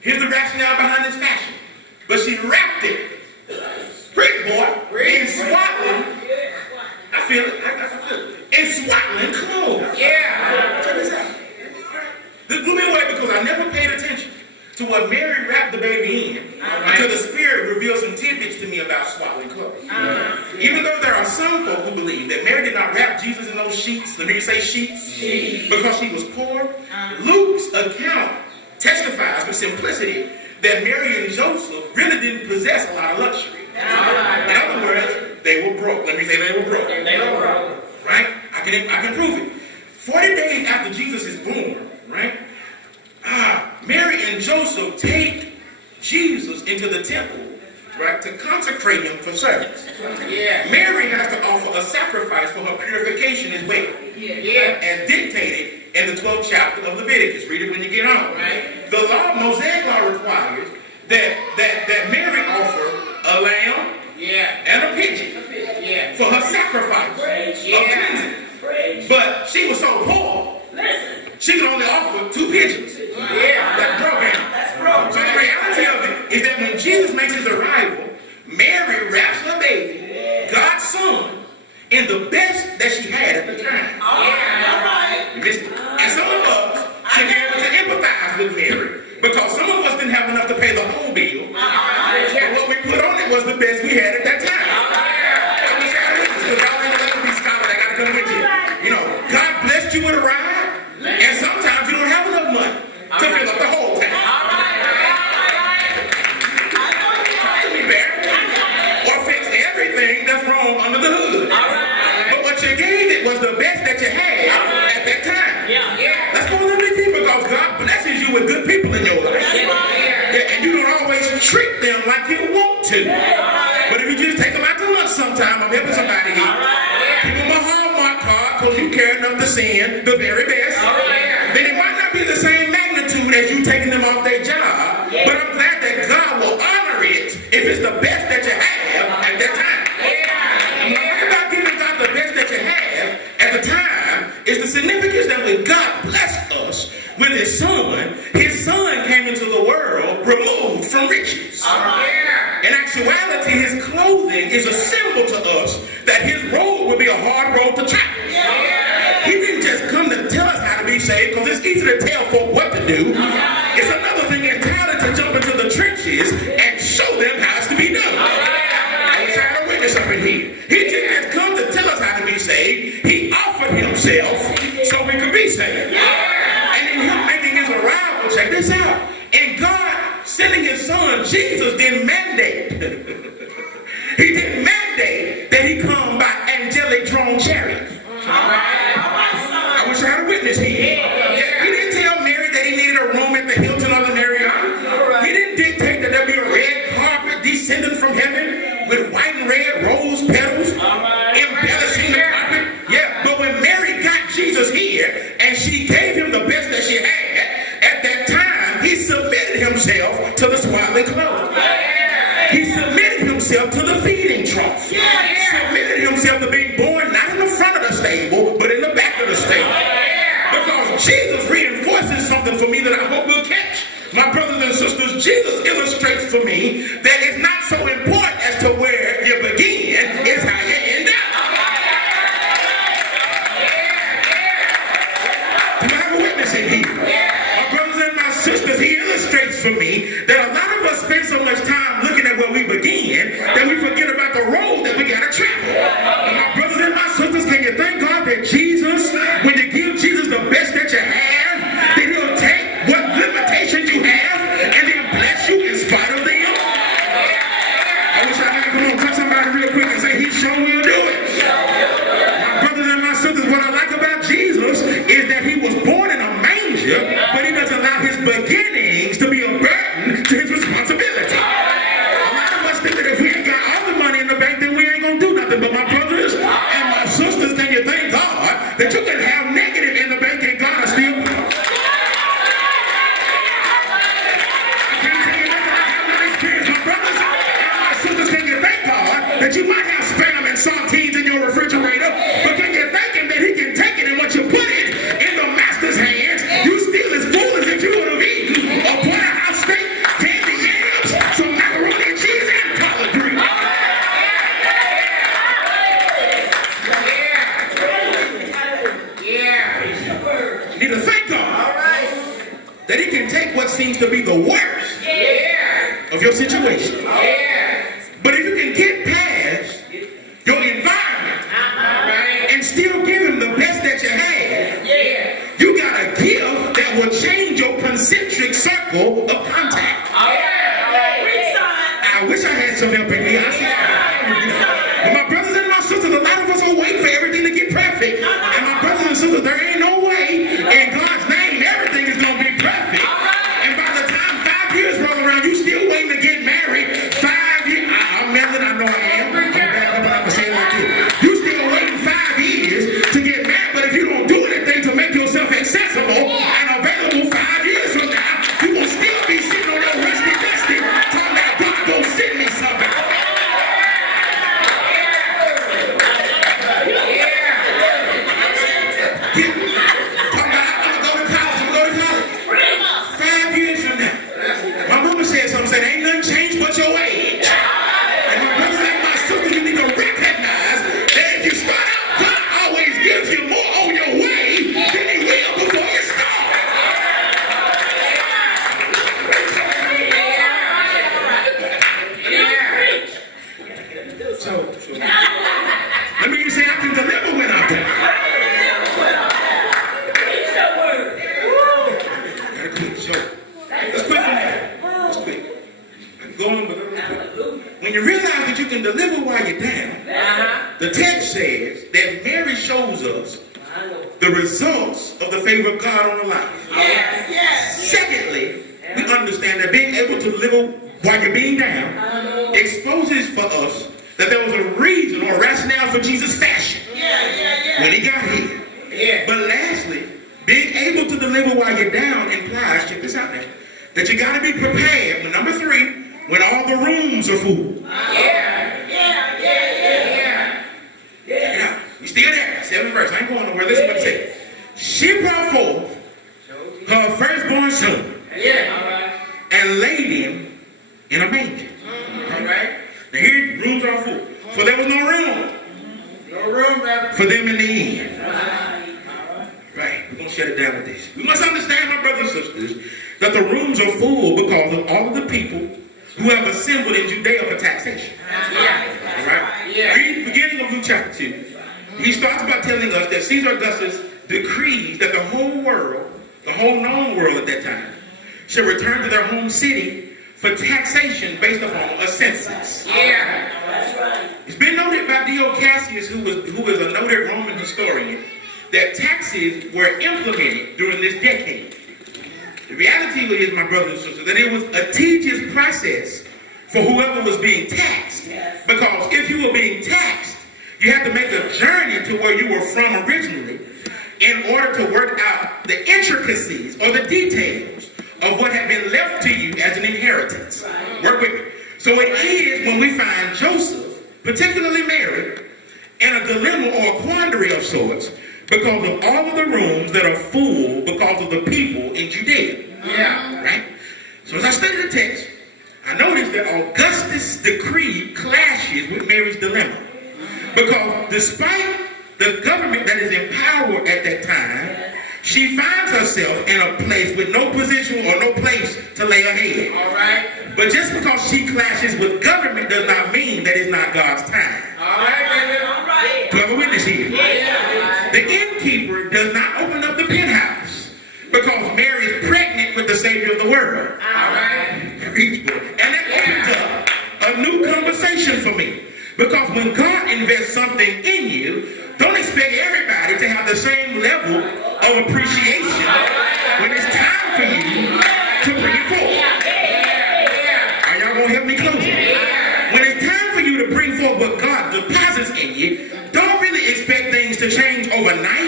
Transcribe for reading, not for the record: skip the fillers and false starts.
Here's the rationale behind this fashion. But she wrapped it, pretty boy, in swaddling. I feel it. I feel it. In swaddling clothes. Yeah. Check this out. This blew me away because I never paid attention to what Mary wrapped the baby in until the Spirit revealed some tidbits to me about swaddling clothes. Even though there are some folk who believe that Mary did not wrap Jesus in those sheets, let me say sheets, because she was poor, Luke's account testifies with simplicity that Mary and Joseph really didn't possess a lot of luxury. In other words, they were broke. Let me say they were broke. They were broke. Right? I can prove it. 40 days after Jesus is born, right? Mary and Joseph take Jesus into the temple, right, to consecrate him for service. Yeah. Mary has to offer a sacrifice for her purification as well. Yeah. As dictated in the 12th chapter of Leviticus. Read it when you get on. Right. The law, Mosaic law, requires that Mary offer a lamb and a pigeon for her sacrifice of cleansing. But she was so poor, she could only offer 2 pigeons. That's broken. So the reality of it is that when Jesus makes his arrival, Mary wraps her baby, God's son, in the best that she had at the time. You missed it. And some of us should be able to empathize with Mary, because some of us didn't have enough to pay the whole bill. And what we put on it was the best we had at that time. I wish I had this, because y'all ain't going to be scholars. I got to come get you. You know, God blessed you with a ride, and sometimes you don't have enough money to fill up the whole tank. To be fair, or fix everything that's wrong under the hood. But what you gave it was the best that you had at that time. That's going to be deep, because God blesses you with good people in your life. And you don't always treat them like you want to. But if you just take them out to lunch sometime, I'm helping somebody here. Give them a Hallmark card because you care enough to send the very best. Then it might not be the same magnitude as you taking them off their job, but I'm glad that God will honor it if it's the best that you have at that time. And when I'm about giving God the best that you have at the time, is the significance that when God blessed us with his son came into the world removed from riches. In actuality, his clothing is a symbol to us that his road would be a hard road to travel. He didn't just come to tell us how to be saved, because it's easy to tell folk what to do. It's another thing entirely to jump into the trenches and show them how it's to be done. I wish I had a witness up in here. He didn't just come to tell us how to be saved. He offered himself so we could be saved. And in him making his arrival, check this out, and God sending his son, Jesus didn't mandate. He didn't mandate that he come by angelic drawn chariot. I wish I had a witness here. He didn't tell Mary that he needed a room at the Hilton or the Marriott. He didn't dictate that there be a red carpet descending from heaven with white and red rose petals embellishing the carpet. But when Mary got Jesus here and she gave him the best that she had, at that time he submitted himself to the swaddling clothes. He submitted himself to the feeding trough. Submitted himself to being born not in the front of the stable, but in the back of the stable. Because Jesus reinforces something for me that I hope we'll catch. My brothers and sisters, Jesus illustrates for me that it's not so important as to where you begin, it's how you end up. Do I have a witness in here? My brothers and my sisters, he illustrates for me that a lot of us spend so much time looking at where we begin that we forget about the road that we got to travel. And my brothers and my sisters, can you thank God that Jesus, when you give Jesus the best that you have, then he'll take what limitations you have and then bless you in spite of them? I wish I had, come on, touch somebody real quick and say, he sure will do it. My brothers and my sisters, what I like about Jesus is that he was born in a manger, but he doesn't allow his beginnings to be a burden to his responsibility. A lot of us think that if we ain't got all the money in the bank, then we ain't gonna do nothing. But my brothers and my sisters, can you thank God that you can have negative in the bank and God is still with us? I can't tell you nothing I have not experienced. My brothers and my sisters, can you thank God that you might have spam and saltines in your refrigerator, but can you thank him that he can take it and once you put it in the master's hands, you still as full as if you would have eaten a pot of take what seems to be the worst of your situation. But if you can get past your environment and still give him the best that you have, you got a gift that will change your concentric circle of contact. I wish I had some help in here. But my brothers and my sisters, a lot of us are waiting for everything to get perfect. And my brothers and sisters, there ain't no way in God's name everything is going to be perfect. And by the time 5 years roll around, you still waiting to get married. 5 years, I'm married, I know I am. I'm back up and I'm going to say it like this. You still waiting 5 years to get married, but if you don't do anything to make yourself accessible and available 5 years from now, you will still be sitting on your rusty dusty talking about God go send me something. Said, ain't nothing changed but your age. And my brothers and my sisters, you need to recognize that if you start out, God always gives you more on your way than he will before you start. So let me say I can deliver when I'm done. Gotta quit, show. Let's quit from there. When you realize that you can deliver while you're down, the text says that Mary shows us the results of the favor of God on her life. Secondly, we understand that being able to deliver while you're being down exposes for us that there was a reason or rationale for Jesus' fashion when he got here. But lastly, being able to deliver while you're down implies, check this out now, that you got to be prepared when, number 3, when all the rooms are full. You still there? 7th verse. I ain't going nowhere. Listen what it says. She brought forth her firstborn son and laid him in a manger. All right. Now here, rooms are full. For there was no room. For them in the inn. Right. We're going to shut it down with this. We must understand, my brothers and sisters, that the rooms are full because of all of the people who have assembled in Judea for taxation. Right? Read the beginning of Luke chapter 2. He starts by telling us that Caesar Augustus decrees that the whole world, the whole known world at that time, should return to their home city for taxation based upon a census. It's been noted by Dio Cassius, who was a noted Roman historian, that taxes were implemented during this decade. The reality is, my brothers and sisters, that it was a tedious process for whoever was being taxed. Because if you were being taxed, you had to make a journey to where you were from originally in order to work out the intricacies or the details of what had been left to you as an inheritance. Work with me. So it is when we find Joseph, particularly Mary, in a dilemma or a quandary of sorts, because of all of the rooms that are full because of the people in Judea. Right? So as I study the text, I noticed that Augustus' decree clashes with Mary's dilemma. Because despite the government that is in power at that time, she finds herself in a place with no position or no place to lay her head. All right. But just because she clashes with government does not mean that it's not God's time. All right, baby. All right. Do I have a witness here? The innkeeper does not open up the penthouse because Mary is pregnant with the Savior of the world. All right. And that opens up a new conversation for me. Because when God invests something in you, don't expect everybody to have the same level of appreciation when it's time for you to bring it forth. Are y'all going to help me close it? When it's time for you to bring forth what God deposits in you, don't really expect things to change overnight.